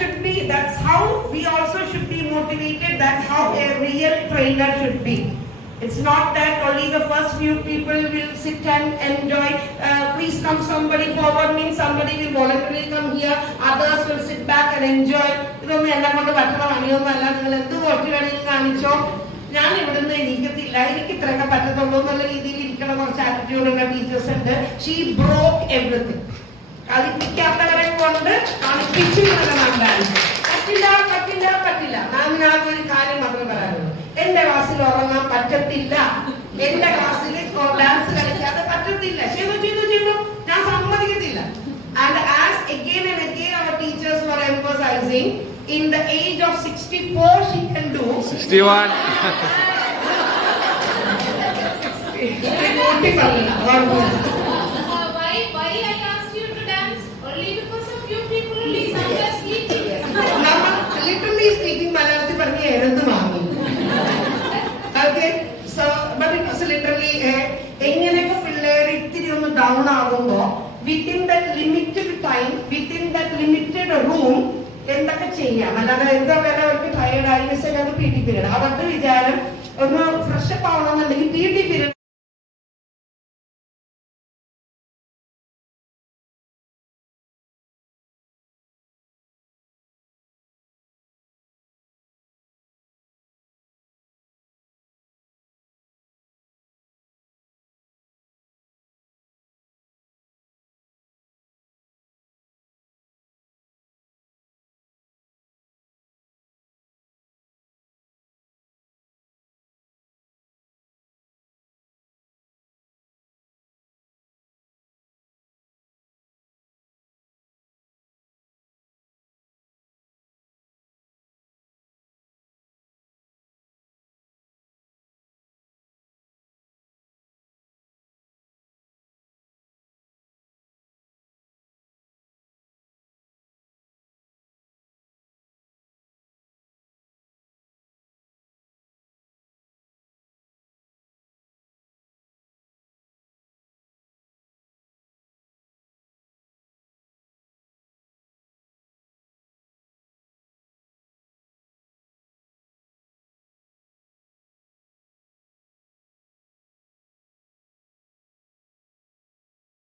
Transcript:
should be, that's how we also should be motivated. That's how a real trainer should be. It's not that only the first few people will sit and enjoy. Please come somebody forward means somebody will voluntarily come here. Others will sit back and enjoy. ഇതൊന്നും എന്നെ കൊണ്ട് പറ്റുന്ന പണിയൊന്നുമല്ല. നിങ്ങൾ എന്ത് കുറച്ച് വേണമെങ്കിലും കാണിച്ചോ. ഞാൻ ഇവിടുന്ന് എനിക്കത്തില്ല, എനിക്ക് ഇത്രയൊക്കെ പറ്റത്തുള്ളൂ എന്നുള്ള രീതിയിൽ ഇരിക്കുന്ന കുറച്ച് ആറ്റിറ്റ്യൂഡുള്ള ടീച്ചേഴ്സ് ഉണ്ട്. She broke everything. കളിപ്പിക്കാത്തവരെ കൊണ്ട് കളിപ്പിച്ചു പറ്റില്ല പറ്റില്ല പറ്റില്ല. മാമിനാകെ ഒരു കാര്യം മാത്രമേ പറയാനുള്ളൂ. എന്റെ ക്ലാസ്സിൽ ഉറങ്ങാൻ പറ്റത്തില്ല, എന്റെ ക്ലാസ്സിൽ ഡാൻസ് കളിക്കാതെ പറ്റത്തില്ല. ചെയ്തു ചെയ്തു ചെയ്തു, ഞാൻ സമ്മതിക്കത്തില്ല. And as again and again our teachers were emphasizing, in the age of 64 she can do 61. Why I asked you to dance? Only because of you people only. Some are sleeping. Literally speaking, Malayalam പറഞ്ഞ എഴുത്ത് വാങ്ങി. Okay, so but it was literally എങ്ങനെയൊക്കെ പിള്ളേർ ഇത്തിരി ഒന്ന് down ആകുമ്പോ within that limited time, within that limited room എന്തൊക്കെ ചെയ്യാം. അല്ലാതെ എന്താ പറയുക, അവർക്ക് ടയർഡായി ഞങ്ങൾക്ക് PT പീരീഡ്, അവരുടെ വിചാരം ഒന്ന് ഫ്രഷ് അപ്പ് ആവണമെന്നുണ്ടെങ്കിൽ PT പീരീഡ്